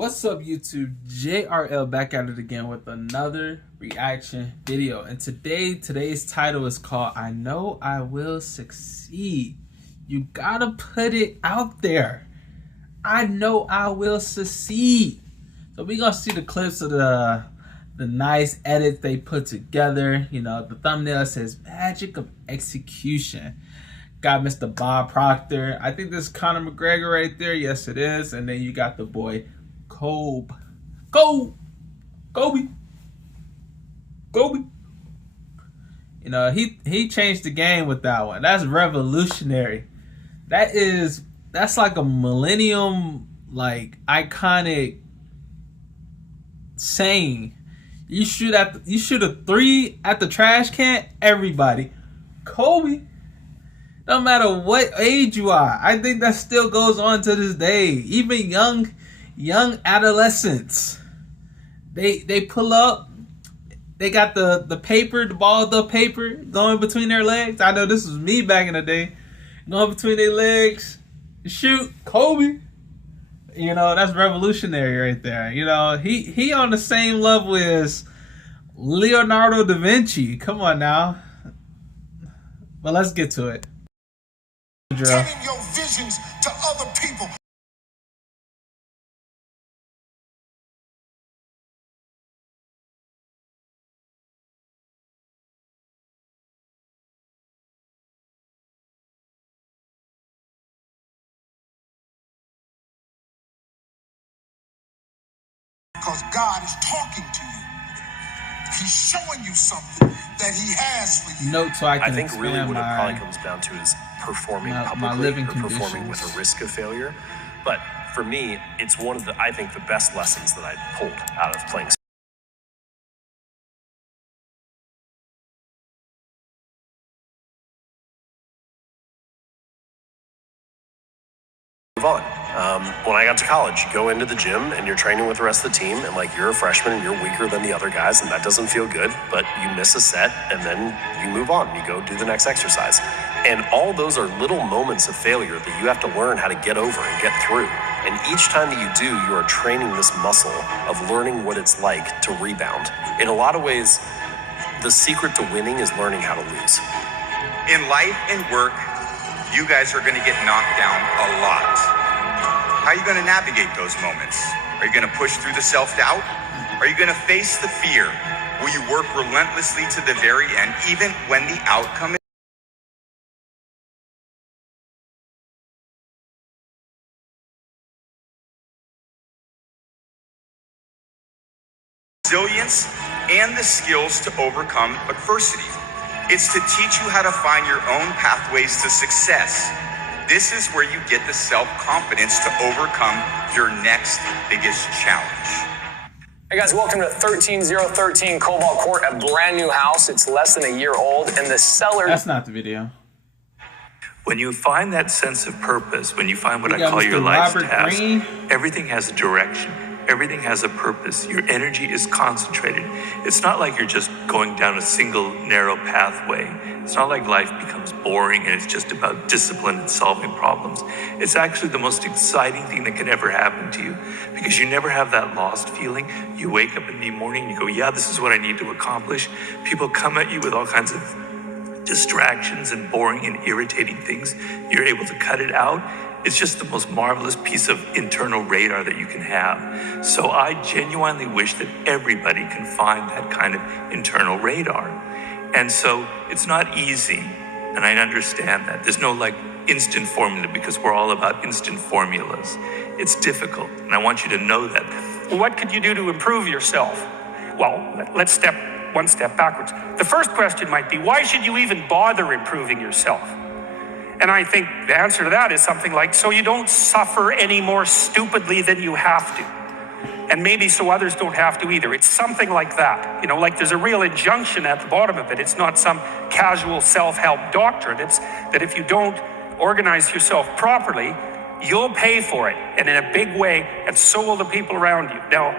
What's up, YouTube? JRL back at it again with another reaction video. And today's title is called I Know I Will Succeed. You gotta put it out there. I know I will succeed. So we're gonna see the clips of the nice edits they put together. You know, the thumbnail says magic of execution. Got Mr. Bob Proctor. I think this is Conor McGregor right there. Yes, it is. And then you got the boy Kobe. You know, he changed the game with that one. That's revolutionary. That's like a millennium, like, iconic saying. You shoot a three at the trash can, everybody. Kobe. No matter what age you are, I think that still goes on to this day. Even young adolescents, they pull up, they got the paper, the balled up paper going between their legs. I know this was me back in the day. Going between their legs, shoot, Kobe. You know, that's revolutionary right there. You know, he on the same level as Leonardo da Vinci. Come on now. But let's get to it. Telling your visions to other people. Because God is talking to you. He's showing you something that he has for you. Note so I think really what it probably comes down to is performing publicly or performing with a risk of failure. But for me, it's one of I think the best lessons that I pulled out of playing. Move on. When I got to college, you go into the gym and you're training with the rest of the team, and like, you're a freshman and you're weaker than the other guys, and that doesn't feel good, but you miss a set and then you move on. You go do the next exercise. And all those are little moments of failure that you have to learn how to get over and get through. And each time that you do, you are training this muscle of learning what it's like to rebound. In a lot of ways, the secret to winning is learning how to lose. In life and work, you guys are going to get knocked down a lot. How are you going to navigate those moments? Are you going to push through the self-doubt? Are you going to face the fear? Will you work relentlessly to the very end, even when the outcome is resilience and the skills to overcome adversity? It's to teach you how to find your own pathways to success. This is where you get the self-confidence to overcome your next biggest challenge. Hey guys, welcome to 13013 Cobalt Court, a brand new house. It's less than a year old, and the seller... That's not the video. When you find that sense of purpose, when you find what I call your life's task, everything has a direction. Everything has a purpose. Your energy is concentrated. It's not like you're just going down a single narrow pathway. It's not like life becomes boring and it's just about discipline and solving problems. It's actually the most exciting thing that can ever happen to you, because you never have that lost feeling. You wake up in the morning and you go, yeah, this is what I need to accomplish. People come at you with all kinds of distractions and boring and irritating things. You're able to cut it out. It's just the most marvelous piece of internal radar that you can have. So I genuinely wish that everybody can find that kind of internal radar. And so it's not easy, and I understand that. There's no like instant formula, because we're all about instant formulas. It's difficult, and I want you to know that. What could you do to improve yourself? Well, let's step one step backwards. The first question might be, why should you even bother improving yourself? And I think the answer to that is something like, so you don't suffer any more stupidly than you have to. And maybe so others don't have to either. It's something like that. You know, like there's a real injunction at the bottom of it. It's not some casual self-help doctrine. It's that if you don't organize yourself properly, you'll pay for it, and in a big way, and so will the people around you. Now,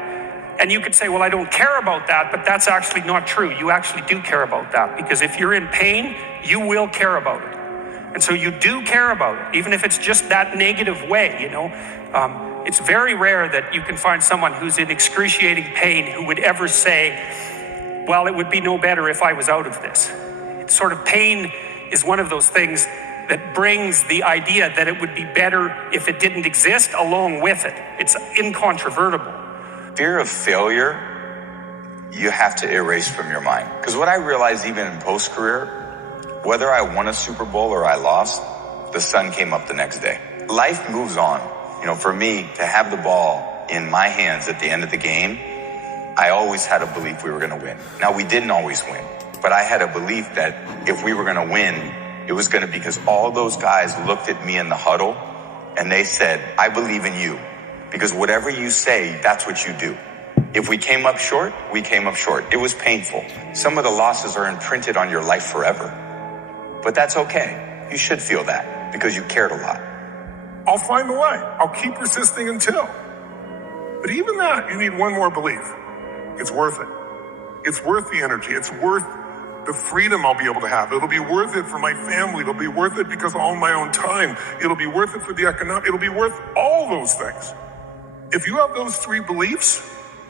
and you could say, well, I don't care about that, but that's actually not true. You actually do care about that, because if you're in pain, you will care about it. And so you do care about it, even if it's just that negative way, you know. It's very rare that you can find someone who's in excruciating pain who would ever say, well, it would be no better if I was out of this. It's sort of pain is one of those things that brings the idea that it would be better if it didn't exist along with it. It's incontrovertible. Fear of failure, you have to erase from your mind. Because what I realized even in post-career, whether I won a Super Bowl or I lost, the sun came up the next day. Life moves on. You know, for me, to have the ball in my hands at the end of the game, I always had a belief we were going to win. Now, we didn't always win, but I had a belief that if we were going to win, it was going to be because all those guys looked at me in the huddle and they said, I believe in you. Because whatever you say, that's what you do. If we came up short, we came up short. It was painful. Some of the losses are imprinted on your life forever. But that's okay. You should feel that because you cared a lot. I'll find the way. I'll keep persisting until. But even that, you need one more belief. It's worth it. It's worth the energy. It's worth the freedom I'll be able to have. It'll be worth it for my family. It'll be worth it because I'll own my own time. It'll be worth it for the economic. It'll be worth all those things. If you have those three beliefs,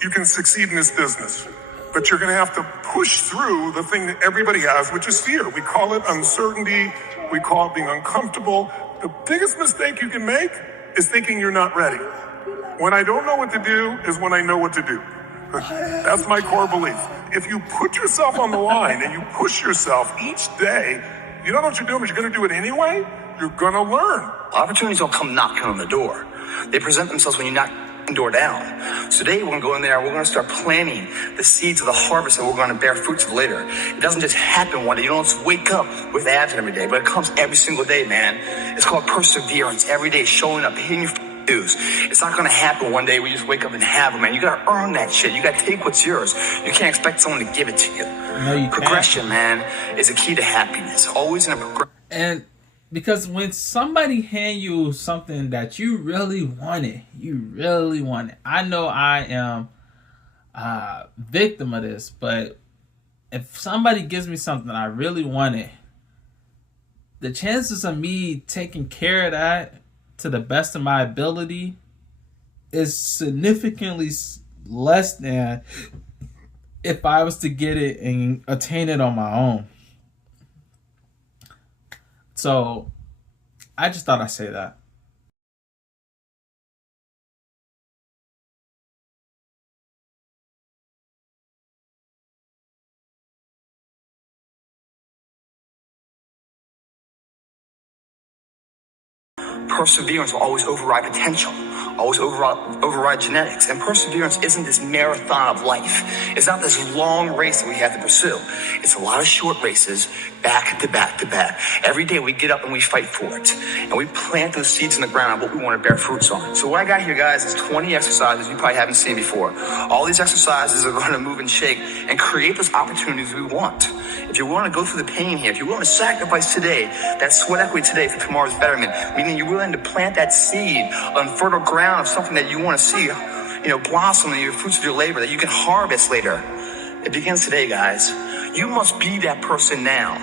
you can succeed in this business. But you're going to have to push through the thing that everybody has, which is fear. We call it uncertainty. We call it being uncomfortable. The biggest mistake you can make is thinking you're not ready. When I don't know what to do is when I know what to do. That's my core belief. If you put yourself on the line and you push yourself each day, you don't know what you're doing, but you're going to do it anyway, you're going to learn. Opportunities don't come knocking on the door. They present themselves when you knock the door down. So today we're going to go in there and we're going to start planting the seeds of the harvest that we're going to bear fruits of later. It doesn't just happen one day. You don't just wake up with abs every day, but it comes every single day, man. It's called perseverance. Every day showing up, hitting your dues. It's not going to happen one day where you just wake up and have it, man. You got to earn that shit. You got to take what's yours. You can't expect someone to give it to you. No, you Progression, man, is a key to happiness. Always in a progression. And because when somebody hand you something that you really want it, I know I am a victim of this, but if somebody gives me something I really want it, the chances of me taking care of that to the best of my ability is significantly less than if I was to get it and attain it on my own. So I just thought I'd say that. Perseverance will always override potential, always override genetics. And perseverance isn't this marathon of life. It's not this long race that we have to pursue. It's a lot of short races, back to back to back. Every day we get up and we fight for it. And we plant those seeds in the ground of what we want to bear fruits on. So what I got here, guys, is 20 exercises you probably haven't seen before. All these exercises are going to move and shake and create those opportunities we want. If you're willing to go through the pain here, if you're willing to sacrifice today, that sweat equity today for tomorrow's betterment, meaning you're willing to plant that seed on fertile ground of something that you want to see, blossom in your fruits of your labor that you can harvest later. It begins today, guys. You must be that person now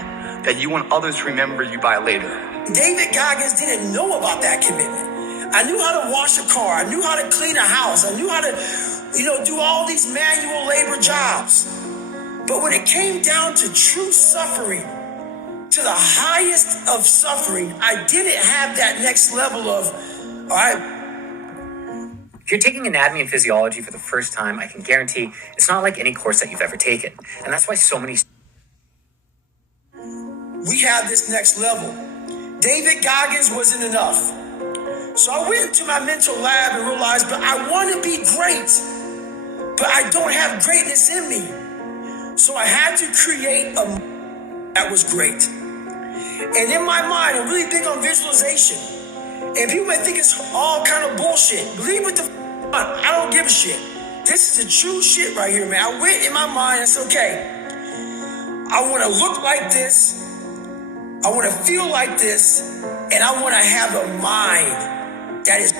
that you want others to remember you by later. David Goggins didn't know about that commitment. I knew how to wash a car. I knew how to clean a house. I knew how to, do all these manual labor jobs. But when it came down to true suffering, to the highest of suffering, I didn't have that next level of, all right. If you're taking anatomy and physiology for the first time, I can guarantee it's not like any course that you've ever taken. And that's why so many... We have this next level. David Goggins wasn't enough. So I went to my mental lab and realized, but I want to be great, but I don't have greatness in me. So I had to create a that was great. And in my mind, I'm really big on visualization. And people may think it's all kind of bullshit. Believe what the I don't give a shit. This is the true shit right here, man. I went in my mind and said, okay, I want to look like this. I want to feel like this. And I want to have a mind that is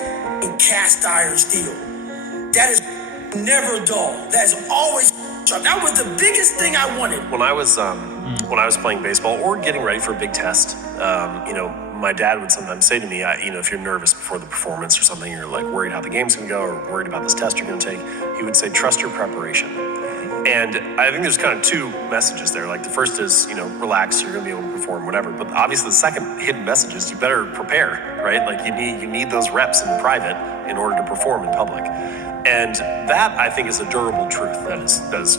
cast iron steel. That is never dull. That is always sharp. That was the biggest thing I wanted. When I was playing baseball or getting ready for a big test, my dad would sometimes say to me, if you're nervous before the performance or something, you're like worried how the game's gonna go or worried about this test you're gonna take, he would say, trust your preparation. And I think there's kind of two messages there. Like the first is, relax, you're gonna be able to perform, whatever. But obviously the second hidden message is you better prepare, right? Like you need those reps in private in order to perform in public. And that I think is a durable truth that is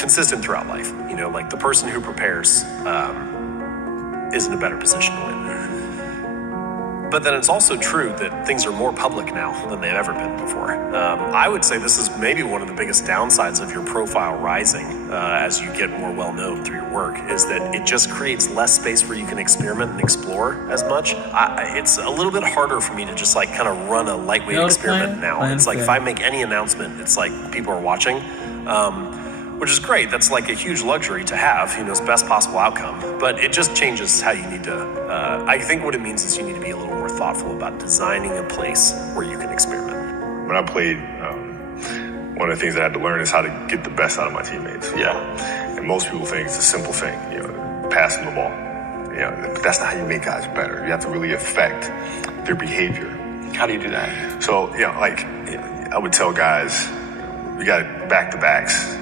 consistent throughout life. Like the person who prepares is in a better position to win. But then it's also true that things are more public now than they've ever been before. I would say this is maybe one of the biggest downsides of your profile rising as you get more well-known through your work, is that it just creates less space where you can experiment and explore as much. It's a little bit harder for me to just like kind of run a lightweight experiment now. It's like if I make any announcement, it's like people are watching. Which is great. That's like a huge luxury to have, it's best possible outcome. But it just changes how you need to, I think what it means is you need to be a little more thoughtful about designing a place where you can experiment. When I played, one of the things I had to learn is how to get the best out of my teammates. Yeah. And most people think it's a simple thing, passing the ball. But that's not how you make guys better. You have to really affect their behavior. How do you do that? So, I would tell guys, we got back-to-backs.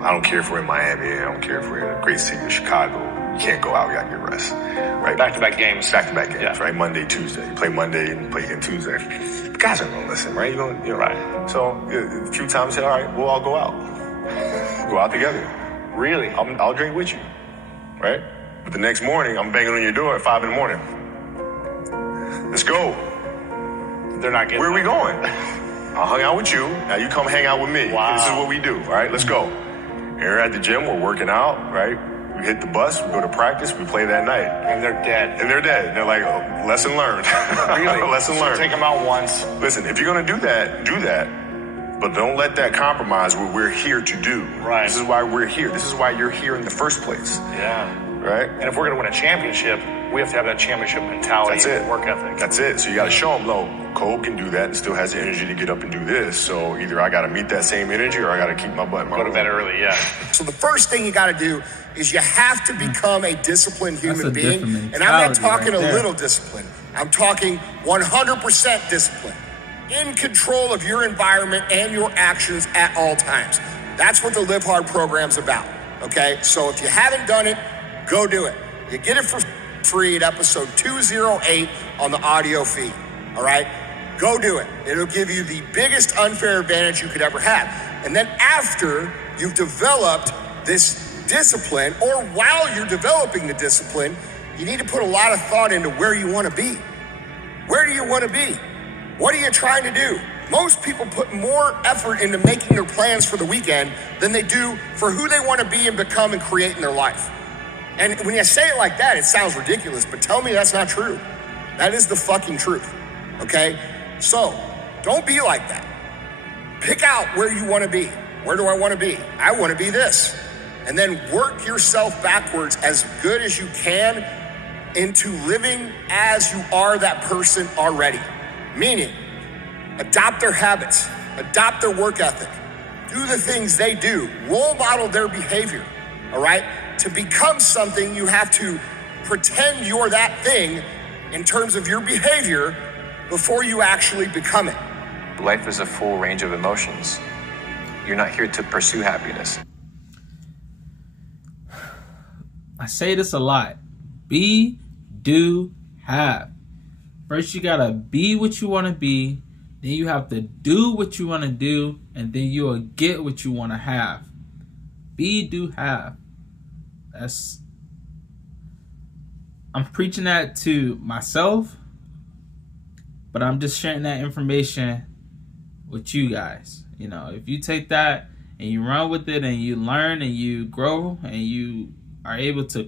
I don't care if we're in Miami. I don't care if we're in a great city of Chicago. You can't go out. You got to get rest. Right? Back-to-back games. Back-to-back games, right? Monday, Tuesday. You play Monday and play again Tuesday. The guys aren't going to listen, right? Right. So a few times, all right, we'll all go out. Go out together. Really? I'll drink with you, right? But the next morning, I'm banging on your door at 5 a.m. Let's go. They're not getting. Where are we going? I'll hang out with you. Now you come hang out with me. Wow. This is what we do, all right? Let's go. Here at the gym, we're working out, right? We hit the bus, we go to practice, we play that night. And they're dead. And they're like, oh, lesson learned. Really? Lesson learned. Take them out once. Listen, if you're going to do that. But don't let that compromise what we're here to do. Right. This is why we're here. This is why you're here in the first place. Yeah. Right? And if we're going to win a championship, we have to have that championship mentality and work ethic. That's it. So you got to show them, no, Cole can do that and still has the energy to get up and do this. So either I got to meet that same energy or I got to keep my butt in my room. Go to bed early, yeah. So the first thing you got to do is you have to become a disciplined human being. And I'm not talking a little discipline. I'm talking 100% discipline. In control of your environment and your actions at all times. That's what the Live Hard program's about, okay? So if you haven't done it, go do it. You get it for free at episode 208 on the audio feed, all right? Go do it. It'll give you the biggest unfair advantage you could ever have. And then after you've developed this discipline, or while you're developing the discipline, you need to put a lot of thought into where you want to be. Where do you want to be? What are you trying to do? Most people put more effort into making their plans for the weekend than they do for who they want to be and become and create in their life. And when you say it like that, it sounds ridiculous, but tell me that's not true. That is the fucking truth, okay? So, don't be like that. Pick out where you want to be. Where do I want to be? I want to be this. And then work yourself backwards as good as you can into living as you are that person already. Meaning, adopt their habits, adopt their work ethic, do the things they do, role model their behavior, all right? To become something, you have to pretend you're that thing in terms of your behavior before you actually become it. Life is a full range of emotions. You're not here to pursue happiness. I say this a lot. Be, do, have. First, you gotta be what you want to be. Then you have to do what you want to do. And then you'll get what you want to have. Be, do, have. I'm preaching that to myself. But I'm just sharing that information with you guys. If you take that and you run with it and you learn and you grow and you are able to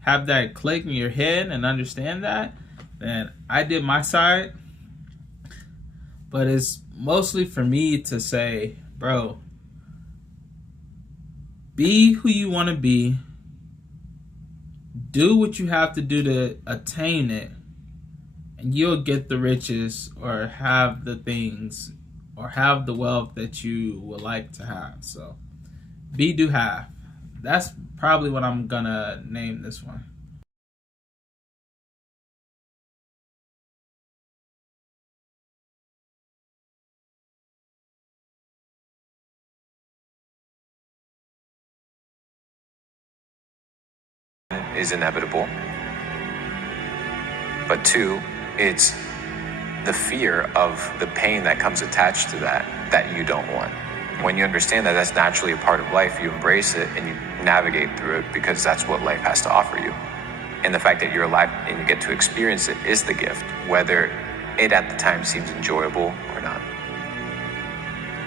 have that click in your head and understand that, then I did my side. But it's mostly for me to say, bro, be who you want to be. Do what you have to do to attain it. And you'll get the riches or have the things or have the wealth that you would like to have. So, be, do, have. That's probably what I'm gonna name this one. is inevitable. But two, it's the fear of the pain that comes attached to that you don't want. When you understand that that's naturally a part of life, you embrace it and you navigate through it because that's what life has to offer you. And the fact that you're alive and you get to experience it is the gift, whether it at the time seems enjoyable or not.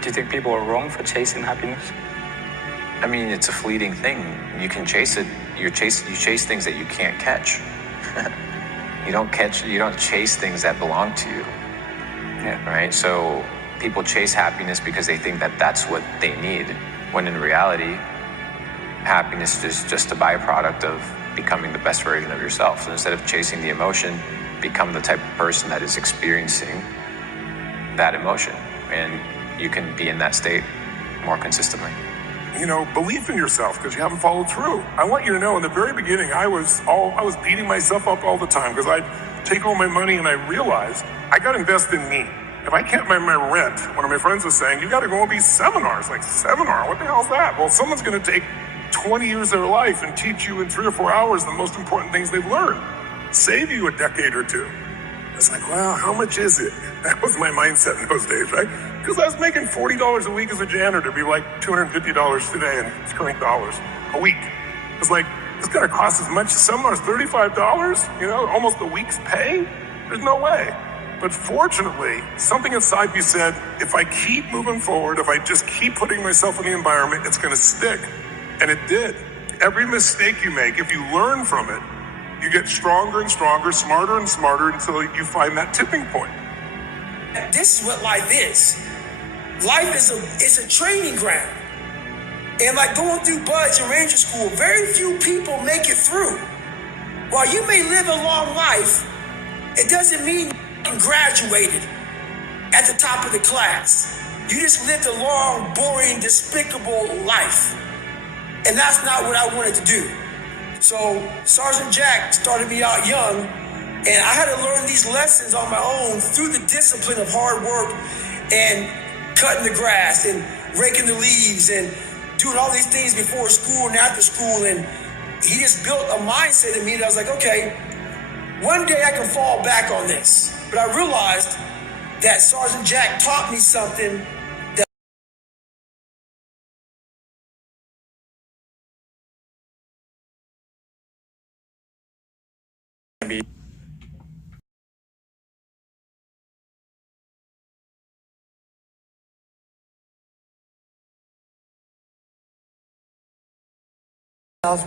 Do you think people are wrong for chasing happiness? I mean, it's a fleeting thing. You can chase it. You chase things that you can't catch. You don't chase things that belong to you. Yeah. Right? So people chase happiness because they think that that's what they need, when in reality, happiness is just a byproduct of becoming the best version of yourself. So instead of chasing the emotion, become the type of person that is experiencing that emotion. And you can be in that state more consistently. You know, belief in yourself because you haven't followed through. I want you to know in the very beginning, I was beating myself up all the time because I'd take all my money and I realized I got to invest in me. If I can't pay my rent, one of my friends was saying, you got to go on these seminars. Like, seminar? What the hell is that? Well, someone's going to take 20 years of their life and teach you in 3 or 4 hours the most important things they've learned. Save you a decade or two. It's like, wow, how much is it? That was my mindset in those days, right? Because I was making $40 a week as a janitor to be like $250 today in current dollars a week. It's like, it's going to cost as much as seminars, $35, you know, almost a week's pay? There's no way. But fortunately, something inside me said, if I keep moving forward, if I just keep putting myself in the environment, it's going to stick. And it did. Every mistake you make, if you learn from it, you get stronger and stronger, smarter and smarter until you find that tipping point. This is what life is. Life is a training ground. And like going through Buds and Ranger School, very few people make it through. While you may live a long life, it doesn't mean you graduated at the top of the class. You just lived a long, boring, despicable life. And that's not what I wanted to do. So Sergeant Jack started me out young, and I had to learn these lessons on my own through the discipline of hard work and cutting the grass and raking the leaves and doing all these things before school and after school. And he just built a mindset in me that I was like, okay, one day I can fall back on this. But I realized that Sergeant Jack taught me something that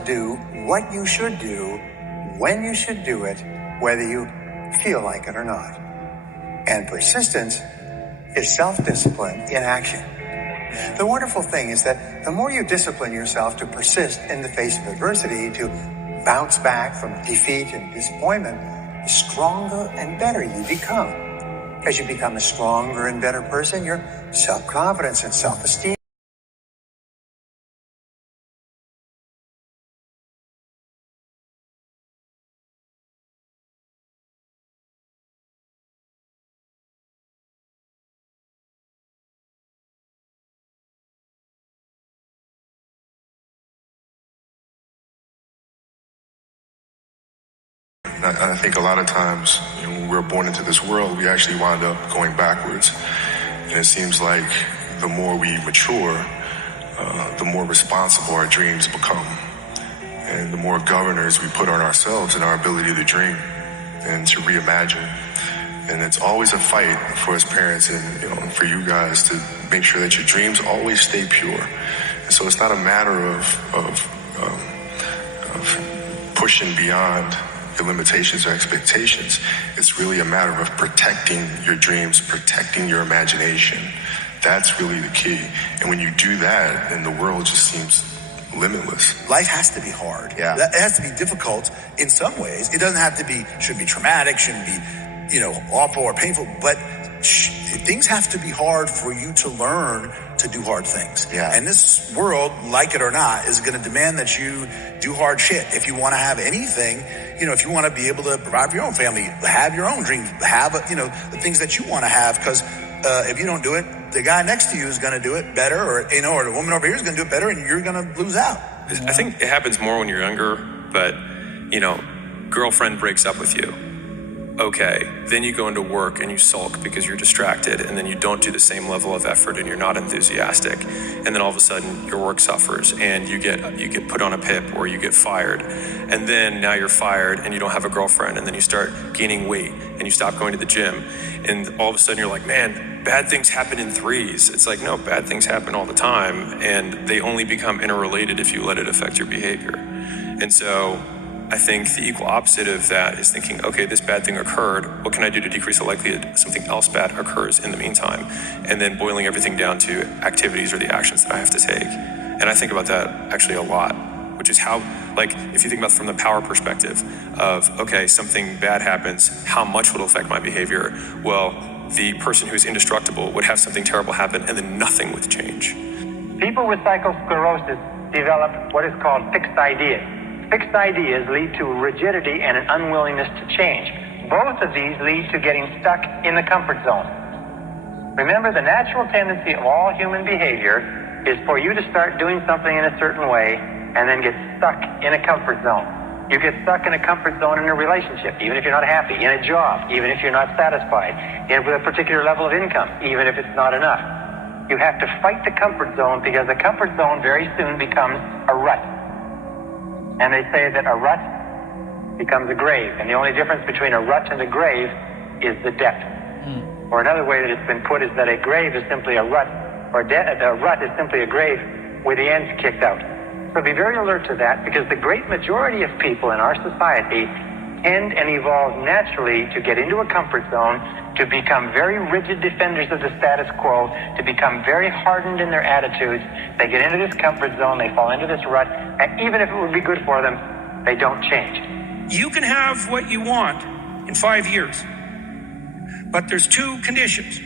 do what you should do, when you should do it, whether you feel like it or not. And persistence is self-discipline in action. The wonderful thing is that the more you discipline yourself to persist in the face of adversity, to bounce back from defeat and disappointment, the stronger and better you become. As you become a stronger and better person, your self-confidence and self-esteem I think a lot of times, when we're born into this world, we actually wind up going backwards. And it seems like the more we mature, the more responsible our dreams become. And the more governors we put on ourselves and our ability to dream and to reimagine. And it's always a fight for us parents and for you guys to make sure that your dreams always stay pure. And so it's not a matter of pushing beyond your limitations or expectations. It's really a matter of protecting your dreams, protecting your imagination. That's really the key. And when you do that, then the world just seems limitless. Life has to be hard. Yeah. It has to be difficult in some ways. It doesn't have to be, shouldn't be traumatic, shouldn't be, awful or painful, but things have to be hard for you to learn to do hard things. Yeah. And this world, like it or not, is going to demand that you do hard shit. If you want to have anything, if you want to be able to provide for your own family, have your own dreams, have, the things that you want to have, because if you don't do it, the guy next to you is going to do it better, or the woman over here is going to do it better, and you're going to lose out. I think it happens more when you're younger, but girlfriend breaks up with you. Okay, then you go into work and you sulk because you're distracted, and then you don't do the same level of effort and you're not enthusiastic. And then all of a sudden your work suffers and you get put on a PIP or you get fired. And then now you're fired and you don't have a girlfriend, and then you start gaining weight and you stop going to the gym. And all of a sudden you're like, man, bad things happen in threes. It's like, no, bad things happen all the time, and they only become interrelated if you let it affect your behavior. And so I think the equal opposite of that is thinking, okay, this bad thing occurred. What can I do to decrease the likelihood something else bad occurs in the meantime? And then boiling everything down to activities or the actions that I have to take. And I think about that actually a lot, which is how, like, if you think about it from the power perspective of, okay, something bad happens, how much will it affect my behavior? Well, the person who's indestructible would have something terrible happen and then nothing would change. People with psychosclerosis develop what is called fixed ideas. Fixed ideas lead to rigidity and an unwillingness to change. Both of these lead to getting stuck in the comfort zone. Remember, the natural tendency of all human behavior is for you to start doing something in a certain way and then get stuck in a comfort zone. You get stuck in a comfort zone in a relationship, even if you're not happy, in a job, even if you're not satisfied, with a particular level of income, even if it's not enough. You have to fight the comfort zone, because the comfort zone very soon becomes a rut. And they say that a rut becomes a grave. And the only difference between a rut and a grave is the depth. Or another way that it's been put is that a grave is simply a rut, or a rut is simply a grave with the ends kicked out. So be very alert to that, because the great majority of people in our society tend and evolve naturally to get into a comfort zone, to become very rigid defenders of the status quo, to become very hardened in their attitudes. They get into this comfort zone, they fall into this rut, and even if it would be good for them, they don't change. You can have what you want in 5 years, but there's two conditions.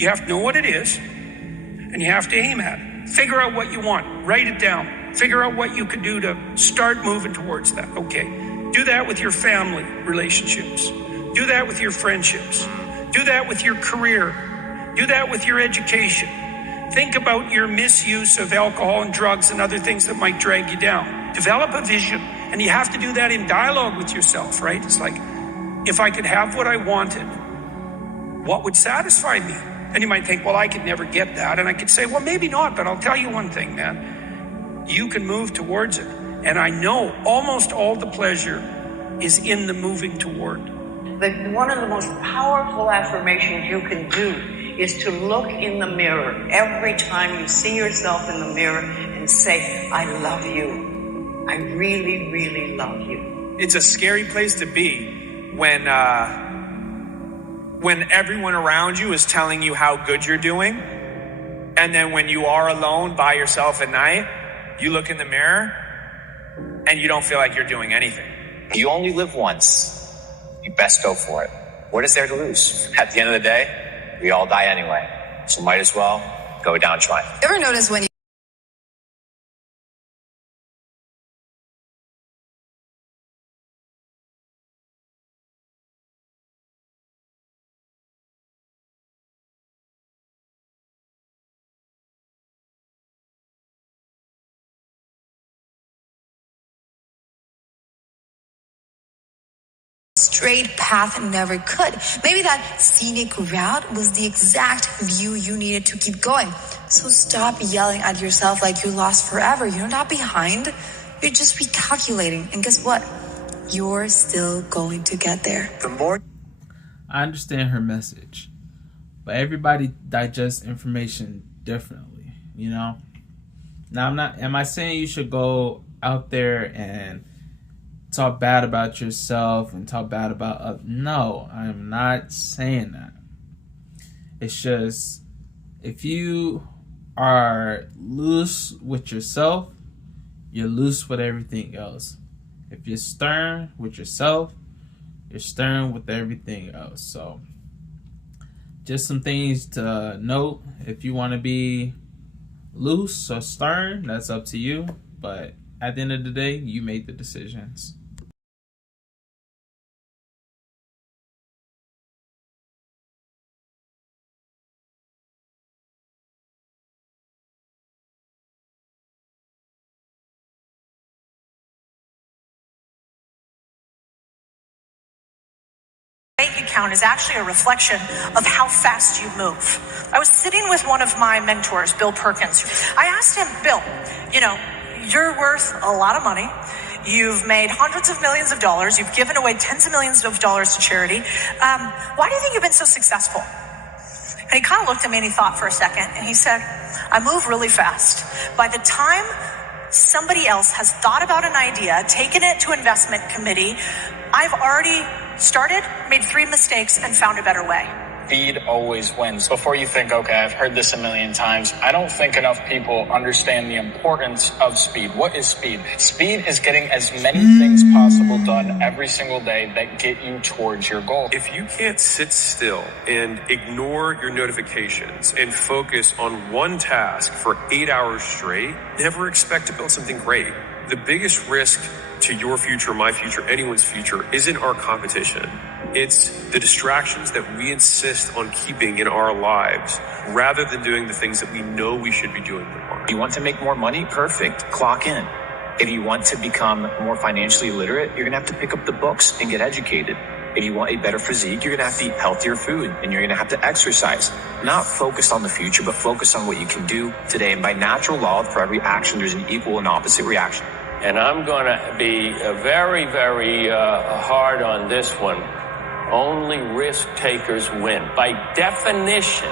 You have to know what it is, and you have to aim at it. Figure out what you want, write it down, figure out what you can do to start moving towards that. Okay, do that with your family relationships, do that with your friendships, do that with your career, do that with your education. Think about your misuse of alcohol and drugs and other things that might drag you down. Develop a vision, and you have to do that in dialogue with yourself, right? It's like, if I could have what I wanted, what would satisfy me? And you might think, well, I could never get that. And I could say, well, maybe not, but I'll tell you one thing, man. You can move towards it. And I know almost all the pleasure is in the moving toward. One of the most powerful affirmations you can do is to look in the mirror every time you see yourself in the mirror and say, I love you. I really, really love you. It's a scary place to be when everyone around you is telling you how good you're doing. And then when you are alone by yourself at night, you look in the mirror and you don't feel like you're doing anything. You only live once. You best go for it. What is there to lose? At the end of the day, we all die anyway. So might as well go down trying. Ever notice when you straight path never could. Maybe that scenic route was the exact view you needed to keep going. So stop yelling at yourself like you lost forever. You're not behind. You're just recalculating. And guess what? You're still going to get there. The more I understand her message, but everybody digests information differently, you know? Now, am I saying you should go out there and talk bad about yourself and talk bad about others? No, I'm not saying that. It's just, if you are loose with yourself, you're loose with everything else. If you're stern with yourself, you're stern with everything else. So, just some things to note. If you want to be loose or stern, that's up to you. But at the end of the day, you made the decisions. count is actually a reflection of how fast you move. I was sitting with one of my mentors, Bill Perkins. I asked him, Bill, you know, you're worth a lot of money. You've made hundreds of millions of dollars. You've given away tens of millions of dollars to charity. Why do you think you've been so successful? And he kind of looked at me and he thought for a second. And he said, I move really fast. By the time somebody else has thought about an idea, taken it to investment committee, I've already started, made 3 mistakes, and found a better way. Speed always wins. Before you think, okay, I've heard this a million times, I don't think enough people understand the importance of speed. What is speed? Speed is getting as many things possible done every single day that get you towards your goal. If you can't sit still and ignore your notifications and focus on one task for 8 hours straight, never expect to build something great. The biggest risk to your future, my future, anyone's future isn't our competition. It's the distractions that we insist on keeping in our lives rather than doing the things that we know we should be doing more. You want to make more money? Perfect. Clock in. If you want to become more financially literate, you're going to have to pick up the books and get educated. If you want a better physique, you're going to have to eat healthier food and you're going to have to exercise. Not focused on the future, but focus on what you can do today. And by natural law, for every action, there's an equal and opposite reaction. And I'm going to be very, very hard on this one. Only risk takers win. By definition,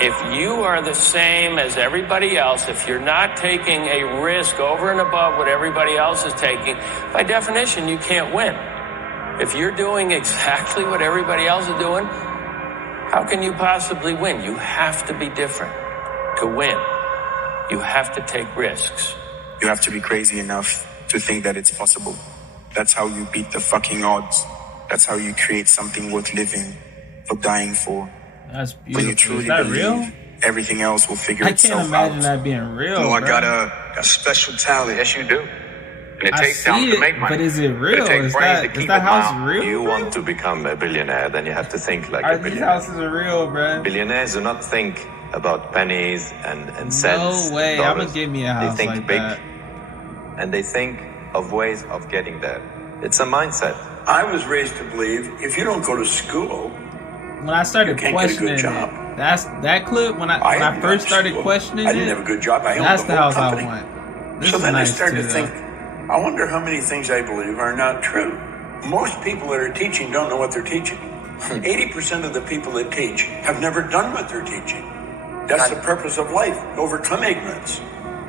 if you are the same as everybody else, if you're not taking a risk over and above what everybody else is taking, by definition, you can't win. If you're doing exactly what everybody else is doing, how can you possibly win? You have to be different to win. You have to take risks. You have to be crazy enough to think that it's possible. That's how you beat the fucking odds. That's how you create something worth living, for dying for. That's beautiful. When you truly Is that believe, real? everything else will figure I itself can't out. imagine that being real. No, I bro. got a special talent. Yes, you do. And it I takes talent see to make it, money. but is it real? It takes Is brains to that keep that it house now. real? You want to become a billionaire, then you have to think like a These billionaire. houses are real, bro. Billionaires do not think about pennies and cents. No way. I'm dollars. gonna give me a house They think like big, that. and they think of ways of getting there. It's a mindset. I was raised to believe if you don't go to school, When I started you can't get a questioning good job. it, that clip when I first started questioning I didn't it, have a good job. I owned that's the the whole house company. I want. This So is then nice I started too, to think, I wonder how many things I believe are not true. Most people that are teaching don't know what they're teaching. 80% of the people that teach have never done what they're teaching. That's the purpose of life. Overcome ignorance.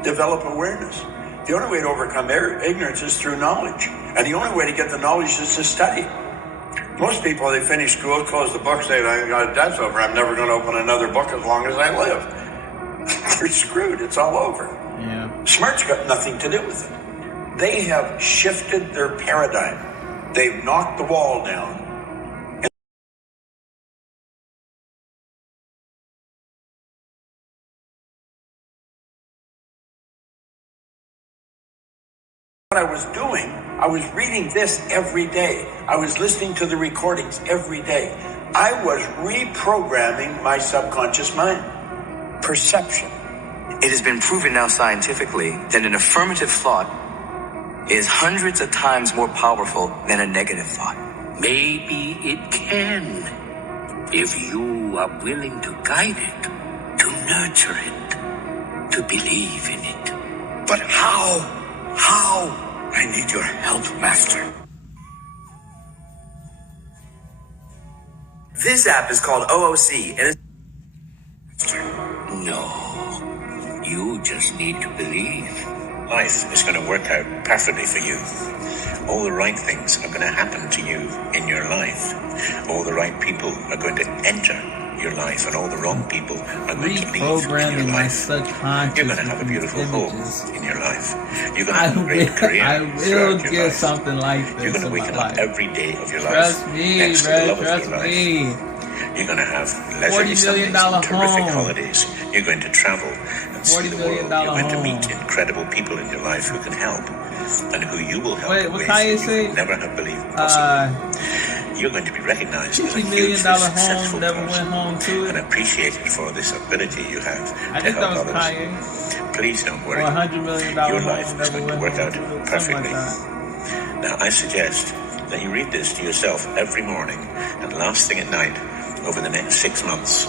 Develop awareness. The only way to overcome ignorance is through knowledge. And the only way to get the knowledge is to study. Most people, they finish school, close the book, say, that's over. I'm never going to open another book as long as I live. They're screwed. It's all over. Yeah. Smart's got nothing to do with it. They have shifted their paradigm. They've knocked the wall down. What I was doing, I was reading this every day. I was listening to the recordings every day. I was reprogramming my subconscious mind. Perception. It has been proven now scientifically that an affirmative thought is hundreds of times more powerful than a negative thought. Maybe it can, if you are willing to guide it, to nurture it, to believe in it. But how? How? I need your help, Master. This app is called OOC, and No, you just need to believe. Life is going to work out perfectly for you. All the right things are going to happen to you in your life. All the right people are going to enter your life, and all the wrong people are going to leave your Reprogramming my life. subconscious. You're going to have a beautiful home images. in your life. You're going to have a great career I will throughout your get life. something like this. You're going to in wake my up life. every day of your life Trust me, next to the bro. love of Trust your life. me. You're going to have $40 leisurely million Sundays and terrific home. holidays. You're going to travel and see the world. You're going to meet incredible people in your life who can help and who you will help Wait, in what ways Kanye that say? you would never have believed possible. You're going to be recognized as a $50 million hugely successful home, never went person home to and it. appreciated for this ability you have I to think that help was others. Kanye. Please don't Or worry. $100 million Your home, life is never going to went work home out to it. Something perfectly. like that. Now, I suggest that you read this to yourself every morning and last thing at night over the next 6 months,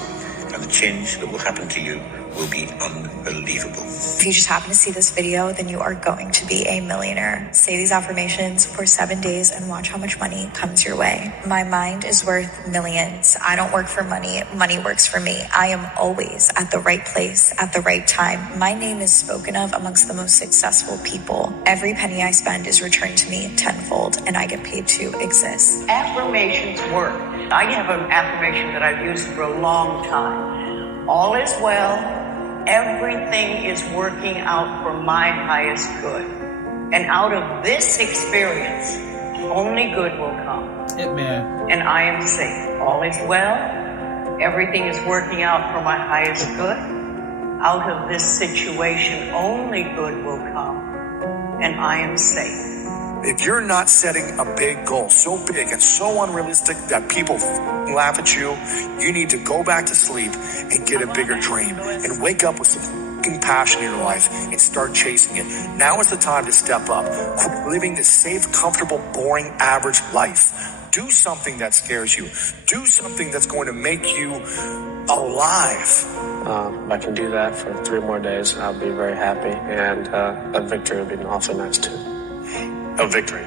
and the change that will happen to you will be unbelievable. If you just happen to see this video, then you are going to be a millionaire. Say these affirmations for 7 days and watch how much money comes your way. My mind is worth millions. I don't work for money. Money works for me. I am always at the right place at the right time. My name is spoken of amongst the most successful people. Every penny I spend is returned to me tenfold, and I get paid to exist. Affirmations work. I have an affirmation that I've used for a long time. All is well. Everything is working out for my highest good. And out of this experience, only good will come. Hitman. And I am safe. All is well. Everything is working out for my highest good. Out of this situation, only good will come. And I am safe. If you're not setting a big goal, so big and so unrealistic that people laugh at you, you need to go back to sleep and get a bigger dream and wake up with some passion in your life and start chasing it. Now is the time to step up. Quit living this safe, comfortable, boring, average life. Do something that scares you. Do something that's going to make you alive. If I can do that for 3 more days, I'll be very happy, and a victory would be awfully nice too. A victory.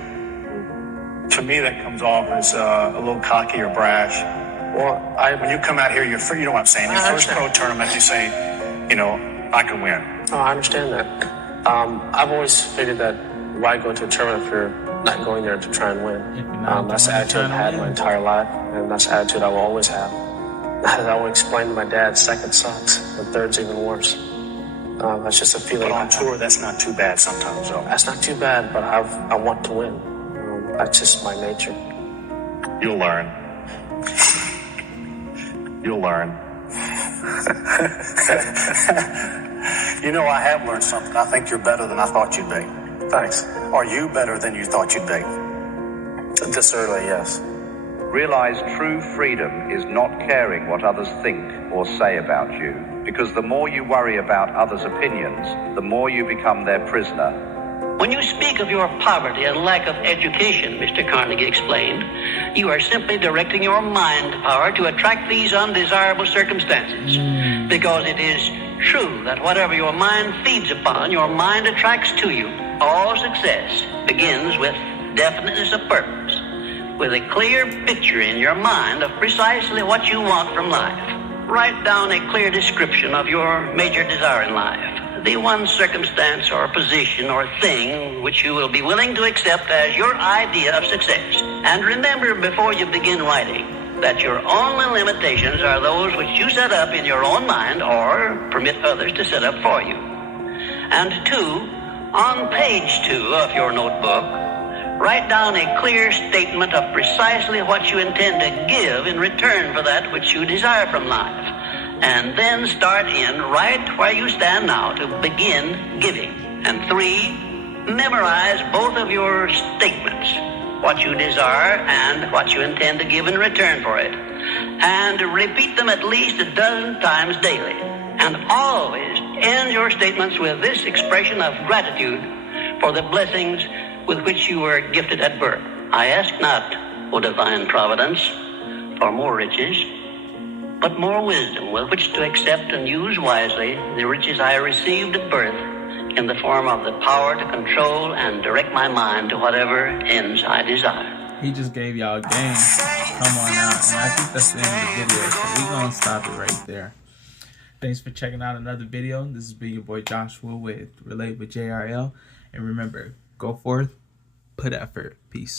To me, that comes off as a little cocky or brash. Well, when you come out here, you know what I'm saying. Your first pro tournament, you say, I can win. Oh, I understand that. I've always figured that why go to a tournament if you're not going there to try and win? That's the attitude I've had my entire life, and that's the attitude I will always have. As I will explain to my dad, second sucks, the third's even worse. That's just a feeling. But on tour, that's not too bad sometimes, though. That's not too bad, but I want to win. That's just my nature. You'll learn. You'll learn. I have learned something. I think you're better than I thought you'd be. Thanks. Are you better than you thought you'd be? This early, yes. Realize true freedom is not caring what others think or say about you, because the more you worry about others' opinions, the more you become their prisoner. When you speak of your poverty and lack of education, Mr. Carnegie explained, you are simply directing your mind power to attract these undesirable circumstances. Because it is true that whatever your mind feeds upon, your mind attracts to you. All success begins with definiteness of purpose, with a clear picture in your mind of precisely what you want from life. Write down a clear description of your major desire in life, the one circumstance or position or thing which you will be willing to accept as your idea of success. And remember before you begin writing that your only limitations are those which you set up in your own mind or permit others to set up for you. And 2, on page 2 of your notebook, write down a clear statement of precisely what you intend to give in return for that which you desire from life. And then start in right where you stand now to begin giving. And 3, memorize both of your statements, what you desire and what you intend to give in return for it. And repeat them at least 12 times daily. And always end your statements with this expression of gratitude for the blessings with which you were gifted at birth. I ask not, O divine providence, for more riches, but more wisdom with which to accept and use wisely the riches I received at birth in the form of the power to control and direct my mind to whatever ends I desire. He just gave y'all a game. Come on out. And I think that's the end of the video, so we're going to stop it right there. Thanks for checking out another video. This has been your boy Joshua with Relate with JRL. And remember, go forth, put effort. Peace.